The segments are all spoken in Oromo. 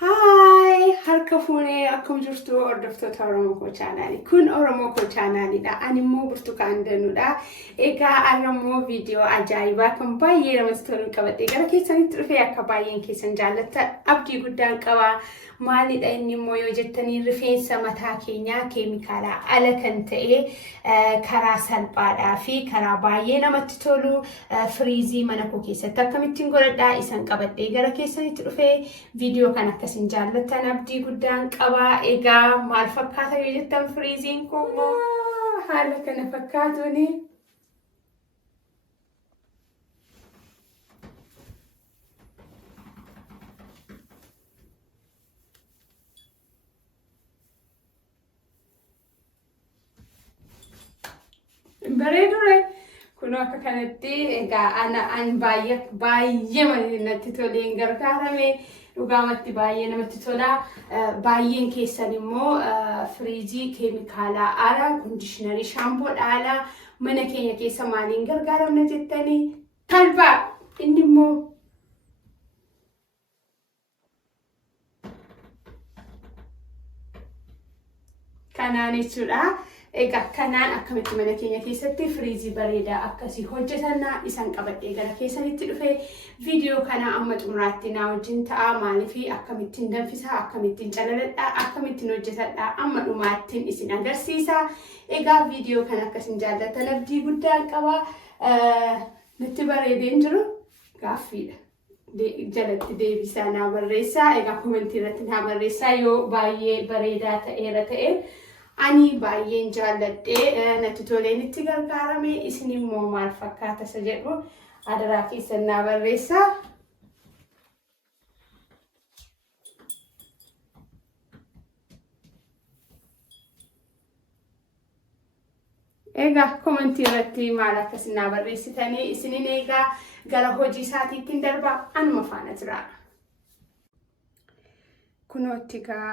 Hi, harka fuunee akkam jirtu hordoftoota Oromoo Koo chaanaali. Kun Oromoo Koo chaanaaliidha. Ani immoo Burtukaan Danuudha. Egaa har'ammoo viidiyoo ajaa'ibaa kan baay'ee namatti tolu qabadhee gara keessanitti dhufee akka baay'een keessan jaallattan abdii guddaan qaba. Maalidha inni immoo yoo jettanii rifeensa mataa keenyaa keemikaalaa ala kan ta'e karaa salphaadhaa fi karaa baay'ee namatti tolu firiizii mana koo keessatti akkamittiin godhadhaa isan qabadhee gara keessanitti dhufee viidiyoo kan akkasiin jaallattan abdii guddaan qaba. Egaa maal fakkaata yoo jettan firiiziin kun haala kana fakkaatuuni. Bareedure kun akka kanatti egaa an baay'ee natti toleen gargaarame dhugaamatti baay'ee namatti tola. Baay'een keessan immoo firiizii keemikaalaa ala kondishinarii shaampoodhaa ala mana keenya keessa maaliin gargaaramna jettanii talbaa inni immoo kanaan jechuudha. Egaa kanaan akkamitti mana keenya keessatti firiizii bareedaa akkasii hojjetanna isan qabadhee gara keessanitti dhufee viidiyoo kana amma xumuraatti na wajjin ta'a. Maaliif akkamittiin danfisaa, akkamittiin calaladhaa, akkamittiin hojjetadhaa amma dhumaattiin isin agarsiisa. Egaa viidiyoo kana akkasiin jaallattan abdii guddaan qaba. Nutti bareedeen jiru gaaffiidha. Jalatti deebisaa naa barreessaa. Egaa komentii irratti naa barreessaa yoo baay'ee bareedaa ta'eera ta'e. Ani baay'een jaalladhee natti toleen itti gargaarame isin immoo maal fakkaata isa jedhu adaraa keessan naa barreessaa. Egaa komentii irratti maal akkasii naa barreessitanii isinin egaa gara hojii isaatiitti darbaa anuma faana jira. Kunootti egaa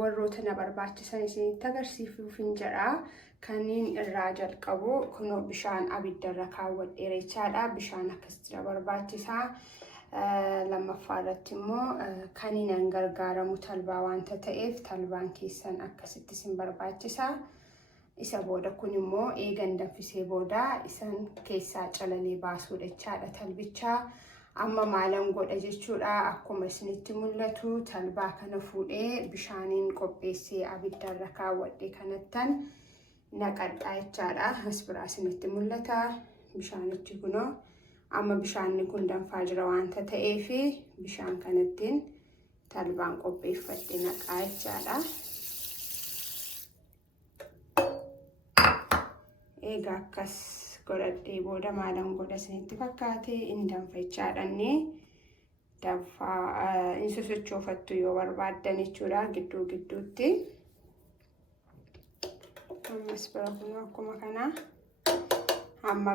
warroota na barbaachisan isinitti agarsiisuuf hin jedha. Kaniin irraa jalqabu kunoo bishaan abiddarra kaawwadheera jechaadha. Bishaan akkasitti na barbaachisaa. Lammaffaa irratti immoo kaniin gargaaramu talbaa waanta ta'eef talbaan keessan akkasitti isin barbaachisaa. Isa booda kun immoo eegan danfisee booda isan keessaa calalee baasuudha jechaadha talbichaa. Amma maalan godha jechuudha akkuma isinitti mul'atu talbaa kana fuudhee bishaaniin qopheessee abiddarra kaawwadhee kanattan naqadhaa jechaadha. As biraa isinitti mul'ata bishaanichi kunoo amma bishaanni kun danfaa jira waanta ta'eef bishaan kanattiin talbaan qopheeffadhee naqaa jechaadha. Egaa akkas godhadhee booda maalan godha isinitti fakkaate inni danfa jechaadhanne danfaa inni sosochoofattu yoo barbaaddan jechuudha gidduu gidduutti. Ammas bira kun akkuma kana amma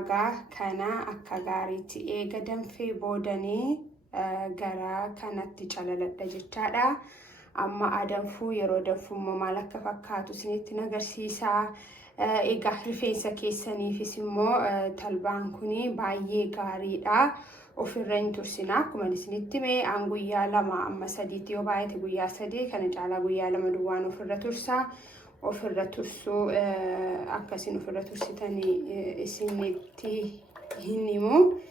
kana akka gaariitti eega danfee boodanii gara kanatti calaladha jechaadha. Amma adanfuu yeroo danfummoo maal akka fakkaatu isinitti agarsiisaa. Egaa rifeensa keessaniifis immoo talbaan kuni baay'ee gaariidha. Ofirra hin tursinaa akkuma isinitti mee an guyyaa 2 amma 3 yoo baay'ate guyyaa 3 kana caalaa guyyaa 2 duwwaan ofirra tursaa. Ofirra tursuu akkasiin ofirra tursitanii isinitti hin himu.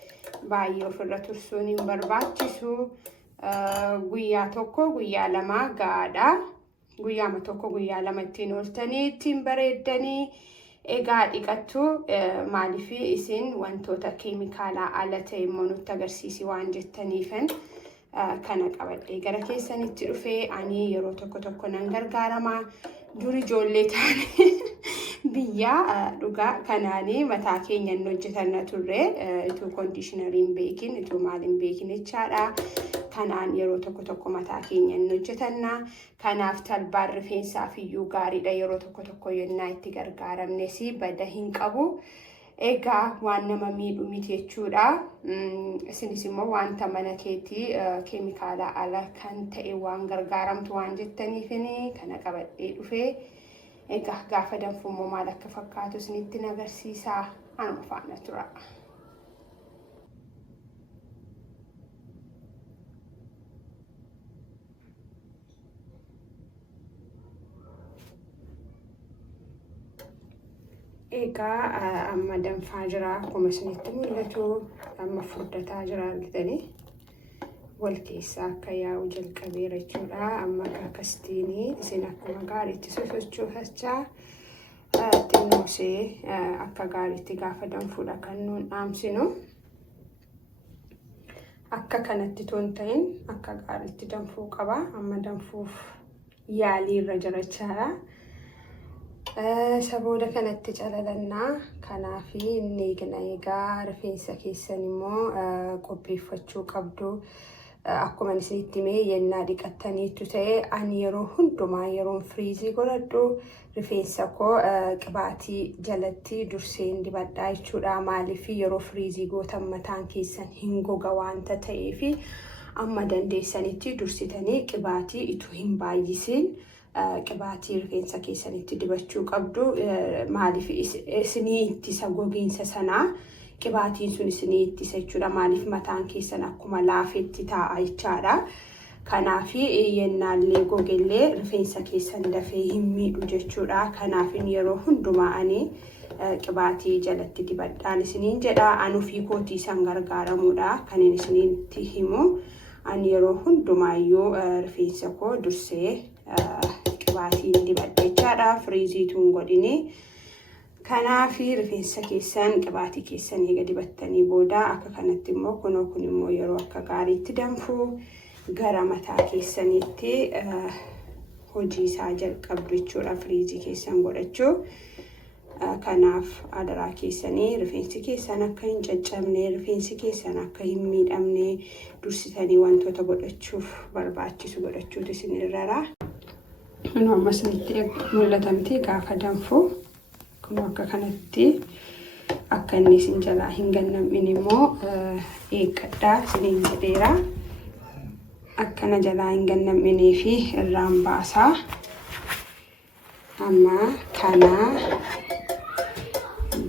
Baay'ee ofirra tursuun hin barbaachisu. Guyyaa 1 guyyaa 2 gaadha. guyyaama tokko guyyaa lama ittiin ooltanii ittiin bareeddanii egaa dhiqattu maaliif isin wantoota keemikaalaa ala ta'e immoo nutti agarsiisi waan jettaniifan kana qabadhee gara keessanitti dhufee ani yeroo tokko nan gargaarama duri ijoollee taane biyya dhugaa kanaanii mataa keenyan hojjetanna turre ituu kondiishinariin beekin ituu maaliin beekin jechaadha. Kanaan yeroo tokko mataa keenyan hojjetanna. Kanaaf talbaan rifeensaaf iyyuu gaariidha yeroo tokko yennaa itti gargaaramnes bada hin qabu. Egaa waan nama miidhu miti jechuudha. Isinis immoo wanta mana keetii keemikaala ala kan ta'e waan gargaaramtu waan jettaniifini kana qabadhee dhufee egaa gaafa danfu immoo maal akka fakkaatu isinitti agarsiisaa anuma faana tura. Egaa amma danfaa jira akkuma isinitti mul'atu amma furdataa jira argitanii wal keessaa akka yaa'u jalqabeera jechuudha. Amma akkasitiin isin akkuma gaariitti sosochoosachaa xinnoosee akka gaariitti gaafa danfuudha kan nuun dhaamsinu. Akka kanatti toon ta'in akka gaariitti danfuu qaba. Amma danfuuf yaalii irra jirachaadha. Sabooda kanatti calalannaa kanaaf inni egaa rifeensa keessan immoo qopheeffachuu qabdu. Akkuma isinitti himee yennaa dhiqattaniitu ta'e ani yeroo hundumaa yeroon firiizii godhadhu rifeensa koo qibaatii jalatti durseen dibadhaa jechuudha. Maaliif yeroo firiizii gootan mataan keessan hin goga waanta ta'eef amma dandeessanitti dursitanii qibaatii ituu hin baay'isiin qibaatii rifeensa keessanitti dibachuu qabdu. Maaliif isinii ittisa gogiinsa sanaa qibaatiin sun isinii ittisa jechuudha. Maaliif mataan keessan akkuma laafetti taa'a jechaadha. Kanaaf yennaallee gogellee rifeensa keessan dafee hin miidhu jechuudha. Kanaaf yeroo hundumaa ani qibaatii jalatti dibadhaan isiniin jedha. Anuufii kootii san gargaaramuudha kan isinitti himu. Ani yeroo hundumaayyuu rifeensa koo dursee qibaatiin dibadha jechaadha. Firiiziituun godhini. Kanaaf rifeensa keessan qibaatii keessan eega dibattanii booda akka kanatti immoo kun immoo yeroo akka gaariitti danfu gara mataa keessanitti hojii isaa jalqabdu jechuudha. Firiizii keessan godhachuu. Kanaaf adaraa keessanii rifeensi keessan akka hin caccabne, rifeensi keessan akka hin miidhamne dursitanii wantoota godhachuuf barbaachisu godhachuutu isinirra. Amma isinitti mul'atamti gaafa danfu kun akka kanatti akka inni isin jalaa hin gannamne immoo eeggadhaa isiniin jedheera. Akkana jalaa hin gannamnee fi irraan baasaa. Amma kana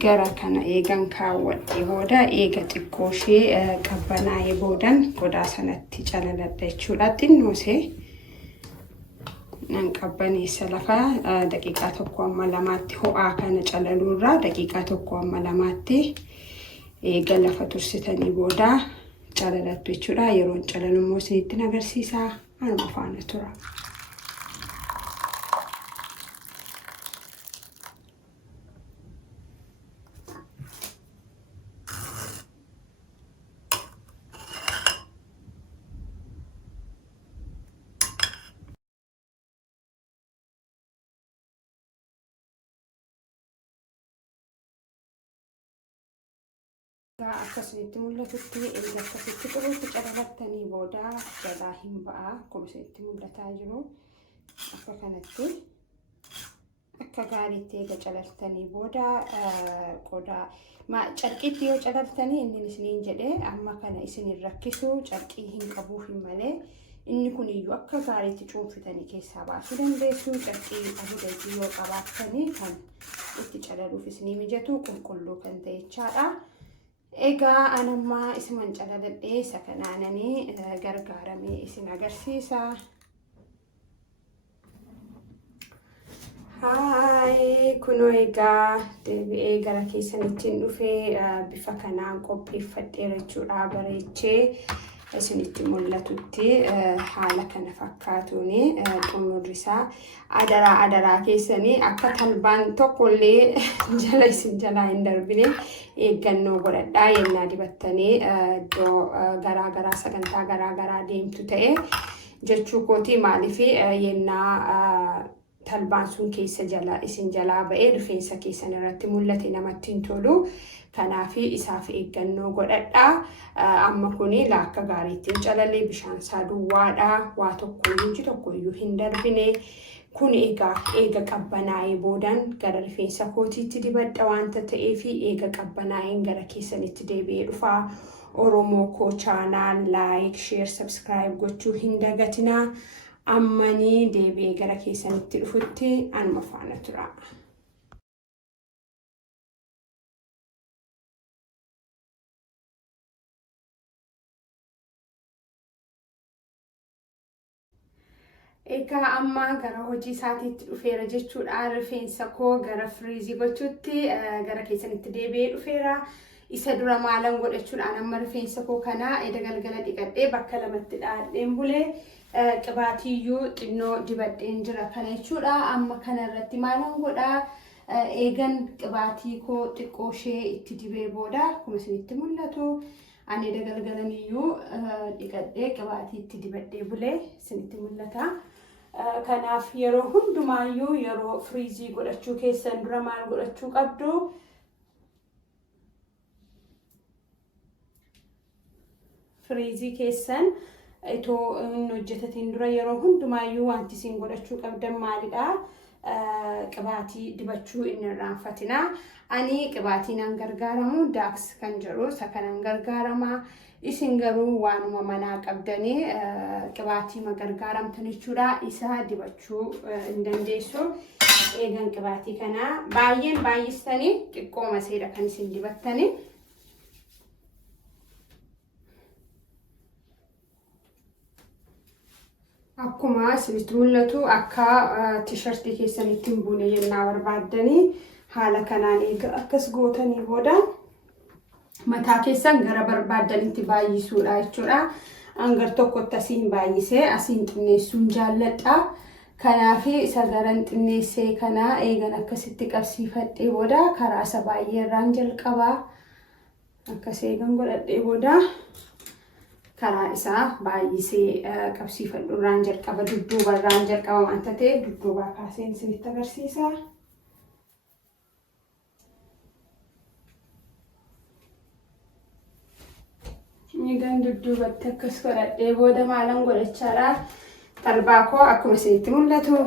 gara kana eegan kaawwadhee booda eega xiqqoo ishee qabbanaa'ee boodan qodaa sanatti calaladha jechuudha. Xinnoosee nan qabbaneessa lafa daqiiqaa 1-2 ho'aa kana calaluurraa daqiiqaa 1-2 eega lafa tursitanii booda calalattu jechuudha. Yeroon calalu immoo isinitti agarsiisaa anuma faana tura. Akkasitti mul'atutti eega akkasitti xuruutti calalattanii booda jalaa hin ba'a. Akkuma isinitti mul'ataa jiru akka kanatti akka gaariitti eega calaltanii booda qodaa carqiitti yoo calaltanii inni isiniin jedhee amma kana isin rakkisu carqii hin qabuuf hin malee inni kun iyyuu akka gaariitti cuunfitanii keessaa baasuu dandeessu. Carqii abudatii yoo qabaattanii kan itti calaluuf isinii mijatu qulqulluu kan ta'e jechaadha. Egaa anammaa isuman calaladhee isa kanaananii gargaaramee isin agarsiisa. Haay kunoo egaa deebi'ee gara keessanittiin dhufee bifa kanaan qopheeffadheera jechuudha. Bareechee isinitti mul'atutti haala kana fakkaatuun xumurri isaa adaraa keessanii akka talbaan tokkollee jala isin jalaa hin darbine eeggannoo godhadhaa. Yennaa dibattanii iddoo garaagaraa sagantaa garaagaraa deemtu ta'e jechuu kooti. Maaliif yennaa talbaan sun keessa isin jalaa ba'ee rifeensa keessan irratti mul'ate namatti hin tolu. Kanaaf isaaf eeggannoo godhadhaa. Amma kuni akka gaariitti hin calalle bishaan isaa duwwaadha. Waa tokkoyyuu hin darbine. Kun eega qabbanaa'ee boodan gara rifeensa kootiitti dibadha waanta ta'eef eega qabbanaa'een gara keessanitti deebi'ee dhufa. Oromoo koo chaanaal laayik, sheer, sabskiraayib gochuu hin dagatinaa. Ammanii deebi'ee gara keessanitti dhufutti anuma faana tura. Egaa amma gara hojii isaatiitti dhufeera jechuudha. Rifeensa koo gara firiizii gochuutti gara keessanitti deebi'ee dhufeera. Isa dura maalan godhachuudhaan amma rifeensa koo kana edda galgala dhiqadhee bakka lamatti dhaadheen bulee qibaatiyyuu xinnoo dibadheen jira kana jechuudha. Amma kanarratti maalan godhaa eegan qibaatii koo xiqqoo ishee itti dibee booda akkuma isinitti mul'atu ani edda galgalaniyyuu dhiqadhee qibaatii itti dibadhee bulee isinitti mul'ata. Kanaaf yeroo hundumaayyuu yeroo firiizii godhachuu keessan dura maal godhachuu qabdu? Firiizii keessan itoo hin hojjetatiin dura yeroo hundumaayyuu wanti isin godhachuu qabdan maalidha? Qibaatii dibachuu hin irraanfatina. Ani qibaatii nan gargaaramu daaks kan jedhu isa kanan gargaarama. Isin garuu waanuma manaa qabdanii qibaatii gargaaramtan jechuudha. Isa dibachuu hin dandeessu. Eegan qibaatii kana baay'een baay'istanii xiqqooma seera kan isin dibattanii. Akkuma isinitti mul'atu akka tiishartii keessanitti hin buune yennaa barbaaddanii haala kanaan eega akkas gootanii booda mataa keessan gara barbaaddanitti baay'isuudha jechuudha. Hangar tokkotti asiin baay'isee asiin xinneessuun jaalladha. Kanaaf isa garan xinneessee kana eegan akkasitti qabsiifadhee booda karaa isa baay'ee irraan jalqabaa. Akkas eegan godhadhee booda karaa isaa baay'isee qabsiifadhu irraan jalqaba. Dudduuba irraan jalqaba waanta ta'eef dudduubaa kaaseen isinitti agarsiisa. Eegan dudduubatti akkas godhadhee booda maalan godhachaadha? Talbaa koo akkuma isinitti mul'atu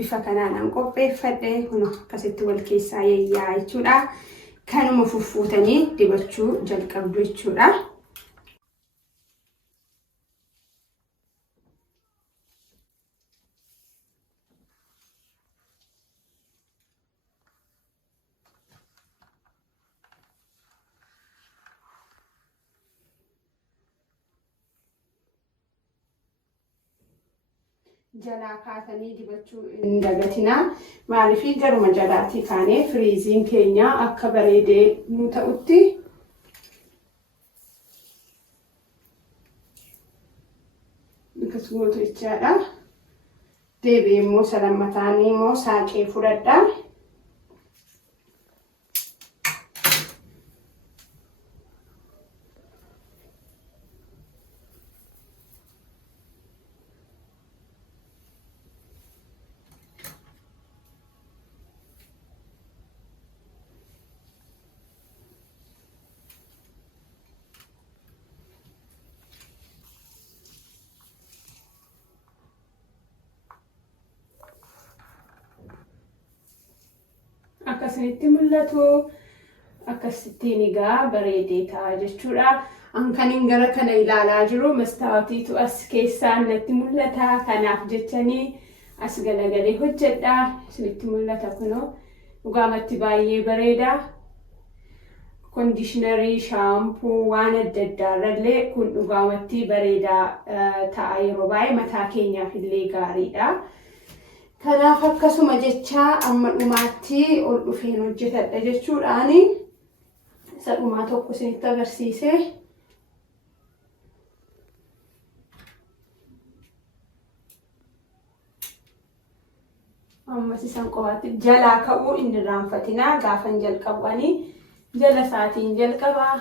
bifa kanaan qopheeffadhe kun akkasitti wal keessaa yayyaa jechuudha. Kanuma fuffuutanii dibachuu jalqabdu jechuudha. Jalaa kaatanii dibachuu hin dagatinaa. Maaliif garuma jalaatii kaanee firiiziin keenya akka bareedee nu ta'utti akkasuma jechaadha. Deebi'ee immoo salammataanii immoo saaqee fudhadhaa. Akkasinitti mul'atu akkasittiin egaa bareedee ta'a jechuudha. Ankaniin gara kana ilaalaa jiru mastaawotiitu as keessaan natti mul'ata. Kanaaf jechanii as galagalee hojjedha. Isinitti mul'ata kunoo dhugaamatti baay'ee bareeda. Kondishinarii, shaampuu waan adda addaarrallee kun dhugaamatti bareedaa ta'a yeroo baay'ee mataa keenyaaf illee gaariidha. Kanaaf akkasuma jecha amma dhumaatti ol dhufeen hojjetadha jechuudhaan isa dhumaa tokko isinitti agarsiise. Ammas isaan qofaatti jalaa ka'uu inni raanfatinaa gaafan jalqabanii jala isaatiin jalqabaa.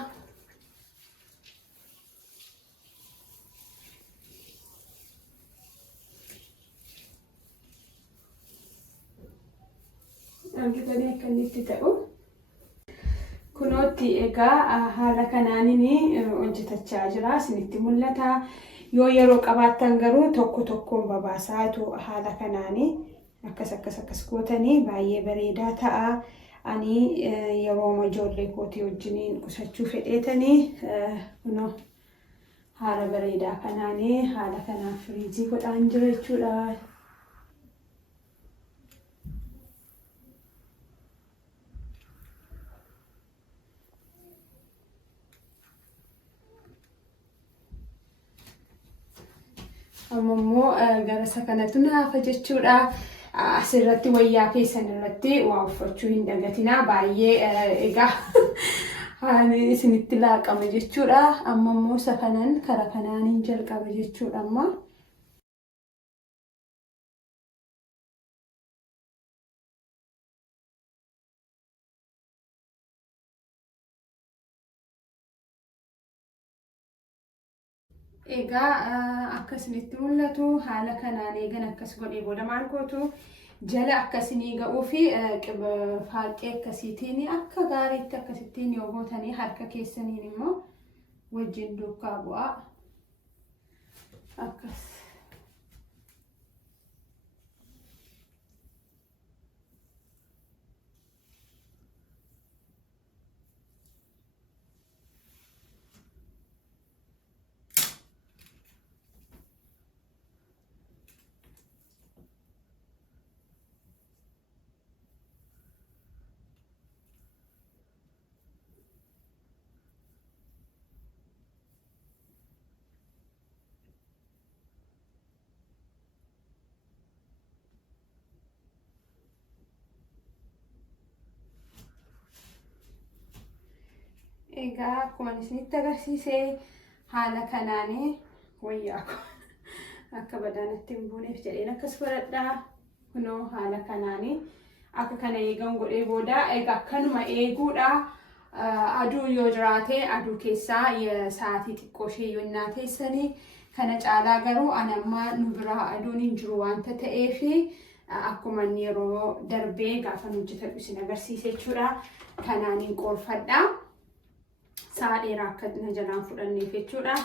Argitanii akka inni itti ta'u. Kunootti egaa haala kanaaniin hojjetachaa jira. Isinitti mul'ata. Yoo yeroo qabaattan garuu tokkoon babaasaatu haala kanaanii akkas gootanii baay'ee bareedaa ta'a. Ani yeroo ijoollee kootii wajjiniin qusachuu fedheetanii kunoo haala bareedaa kanaanii haala kanaan firiijii godhaan jira jechuudha. Ammoo gara isa kanatu naafa jechuudha. Asirratti wayyaa keessan irratti waa uffachuu hin dagatinaa. Baay'ee egaa isinitti laaqama jechuudha. Ammoo isa kanan kara kanaaniin jalqaba jechuudha amma. Egaa akkasinitti mul'atu haala kanaan eegan akkas godhee booda maal gootu jala akkasinii ga'uu fi faaqee akkasiitiin akka gaariitti akkasittiin yoo gootanii harka keessaniin immoo wajjin duukaa bu'aa akkas. Egaa akkuma isinitti agarsiise haala kanaanii wayyaa akka badaanatti hin buuneef jedheen akkas godhadhaa. Kunoo haala kanaanii akka kana eegan godhee booda egaa akkanuma eeguudha. Aduu yoo jiraate aduu keessaa sa'aatii xiqqoo ishee yoo innaa teessanii kana caalaa garuu anamma nu biraa aduun hin jiru waanta ta'eef akkuma yeroo darbee gaafa hojjetadhu isin agarsiise jechuudha. Kanaaniin qoolfadhaa. Sa'a dheeraa akka na jalaan fudhanneef jechuudha.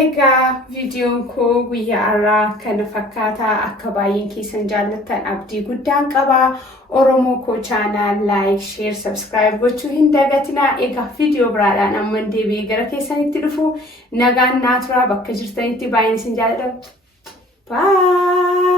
Egaa viidiyoon koo guyyaa har'aa kana fakkaataa akka baay'een keessan jaallattan abdii guddaan qaba. Oromoo koo chaanaal laayik, sheer, sabskiraayib gochuu hin dagatinaa. Egaa viidiyoo biraadhaan amma deebi'ee gara keessanitti dhufu nagaan naa turaa bakka jirtanitti baay'een isin jaalladha. Bye.